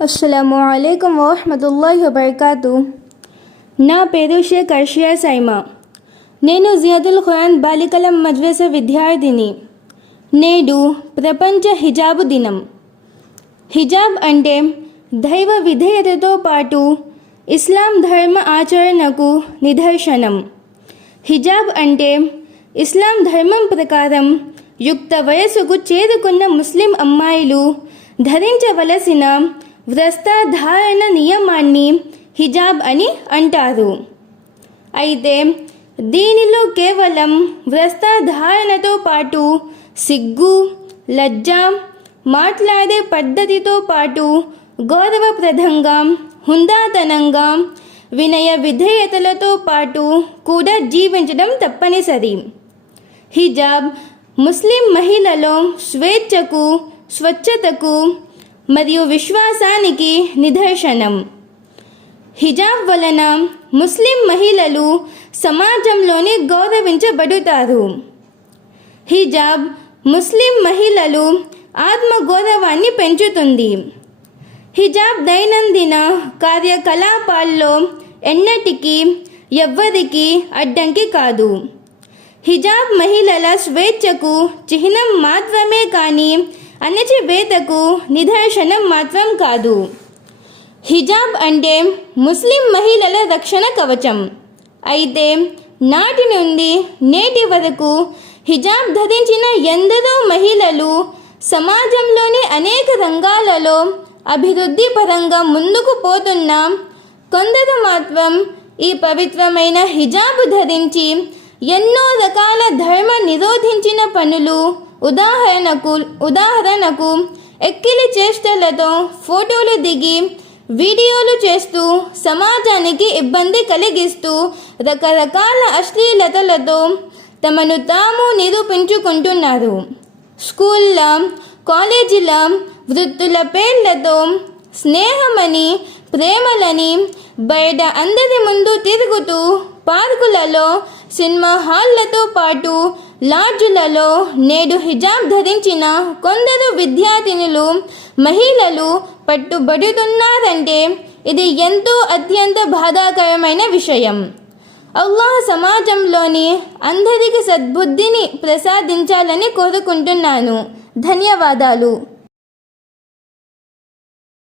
అస్సలాము అలైకుం వరహమతుల్లాహి వబర్కాతు నా పేరు షేక్ అర్షియా సైమా. నేను జియాదుల్ ఖురాన్ బాలికల మద్రస విద్యార్థిని. నేడు ప్రపంచ హిజాబు దినం. హిజాబ్ అంటే దైవ విధేయతతో పాటు ఇస్లాం ధర్మ ఆచరణకు నిదర్శనం. హిజాబ్ అంటే ఇస్లాం ధర్మం ప్రకారం యుక్త వయసుకు చేరుకున్న ముస్లిం అమ్మాయిలు ధరించవలసిన వ్రస్తాధారణ నియమాన్ని హిజాబ్ అని అంటారు. అయితే దీనిలో కేవలం వ్రస్తాధారణతో పాటు సిగ్గు లజ్జ మాట్లాడే పద్ధతితో పాటు గౌరవప్రదంగా హుందాతనంగా వినయ విధేయతలతో పాటు కూడా జీవించడం తప్పనిసరి. హిజాబ్ ముస్లిం మహిళలో స్వేచ్ఛకు స్వచ్ఛతకు మరియు విశ్వాసానికి నిదర్శనం. హిజాబ్ వలన ముస్లిం మహిళలు సమాజంలోనే గౌరవించబడుతారు. హిజాబ్ ముస్లిం మహిళలు ఆత్మగౌరవాన్ని పెంచుతుంది. హిజాబ్ దైనందిన కార్యకలాపాల్లో ఎన్నటికీ ఎవ్వరికి అడ్డంకి కాదు. హిజాబ్ మహిళల స్వేచ్ఛకు చిహ్నం మాత్రమే కానీ అణచివేతకు నిదర్శనం మాత్రం కాదు. హిజాబ్ అంటే ముస్లిం మహిళల రక్షణ కవచం. అయితే నాటి నుండి నేటి వరకు హిజాబ్ ధరించిన ఎందరో మహిళలు సమాజంలోని అనేక రంగాలలో అభివృద్ధి పరంగా ముందుకు పోతున్న కొందరు మాత్రం ఈ పవిత్రమైన హిజాబు ధరించి ఎన్నో రకాల ధర్మ నిరోధించిన పనులు ఉదాహరణకు ఉదాహరణకు ఎక్కిలి చేష్టలతో ఫోటోలు దిగి వీడియోలు చేస్తూ సమాజానికి ఇబ్బంది కలిగిస్తూ రకరకాల అశ్లీలతలతో తమను తాము నిరూపించుకుంటున్నారు. స్కూళ్ళ కాలేజీల వృత్తుల పేర్లతో స్నేహమని ప్రేమలని బయట అందరి ముందు తిరుగుతూ పార్కులలో సినిమా హాళ్ళతో పాటు లాడ్జులలో నేడు హిజాబ్ ధరించిన కొందరు విద్యార్థినులు మహిళలు పట్టుబడుతున్నారంటే ఇది ఎంతో అత్యంత బాధాకరమైన విషయం. అల్లాహ్ సమాజంలోని అందరికి సద్బుద్ధిని ప్రసాదించాలని కోరుకుంటున్నాను. ధన్యవాదాలు.